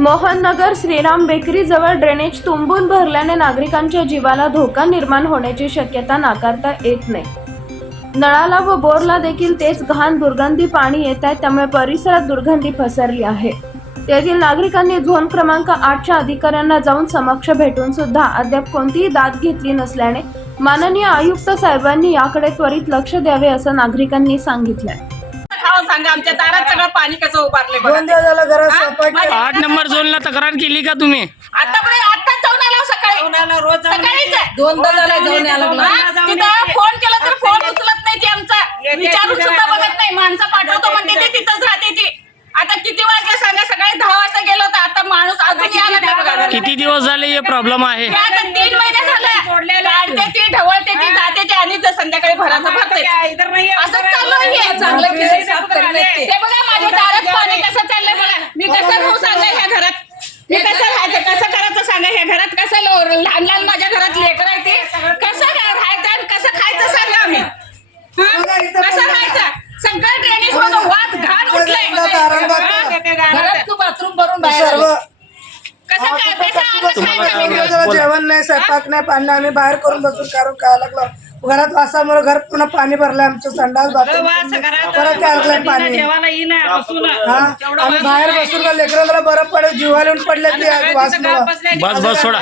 Mohan Nagar Shriram bakery जवळ drainage तुंबून भरल्याने नागरिकांच्या जीवाला धोका निर्माण होण्याची शक्यता नाकारता येत नाही. नळाला व बोरला देखील तेच घाण दुर्गंधी पाणी येत आहे त्यामुळे परिसरात दुर्गंधी पसरली आहे. तेथील नागरिकांनी झोन क्रमांक आठच्या अधिकाऱ्यांना जाऊन समक्ष भेटून सुद्धा अद्याप कोणतीही दाद घेतली नसल्याने माननीय आयुक्त साहेबांनी याकडे त्वरित लक्ष द्यावे असं नागरिकांनी सांगितलं आहे सांगा आमच्या दारात सगळं पाणी कसं उभारले दोन दिवस झालं घरात हा? स्वयंपाक माझ्या- आठ नंबर झोनला तक्रार केली का तुम्ही? आतापर्यंत आत्ताच जाऊन आलो सकाळी. रोज सकाळीच. आहे. दोनदा झाला जाऊन यायला लागला. हा? तिथं फोन केला तर फोन उचलत नाही ती आमचा. विचारून सुद्धा बघत नाही. माणसं पाठवतो म्हणते ते तिथंच राहते ती. आता किती वाजले सांगा सकाळी दहा वाजता गेलो तर आता माणूस अजून यायला नाही बघा. किती दिवस झाले हे प्रॉब्लेम आहे? ते आता तीन महिने झाले. काढते ती ढवळते ती जाते ती आणि ते संध्याकाळी भराचं भरते असं चालू आहे चांगलं केलं, साफ करून येते. ते बघा माझ्या दारात पाणी कसं चाललंय बघा. मी कसं राहू सांगा ह्या घरात? मी कसं राहायचं? कसं करायचं सांगा? ह्या घरात कसं लो- लहान लहान माझ्या घरात लेकर आहे ते? कसं काय राहायचं आणि कसं खायचं सांगा आम्ही? हं? कसं राहायचं? सगळं ड्रेनेज मधून वाद घाण उठलंय घरात तू बाथरूम भरून बाहेर सर्व आली. कसं काय? खायचं दोन दिवस जेवण नाही स्वयंपाक नाही पाणी नाही. आम्ही बाहेर करून बसून काढून खायला लागलो? घरात वासामुळे घर पुन्हा पाणी भरलंय आमचं संडास बाथरूम पाणी हा आम्ही बाहेर बसून लेकराला बरं पडेल जीवाला पडले ती बस बस सोडा.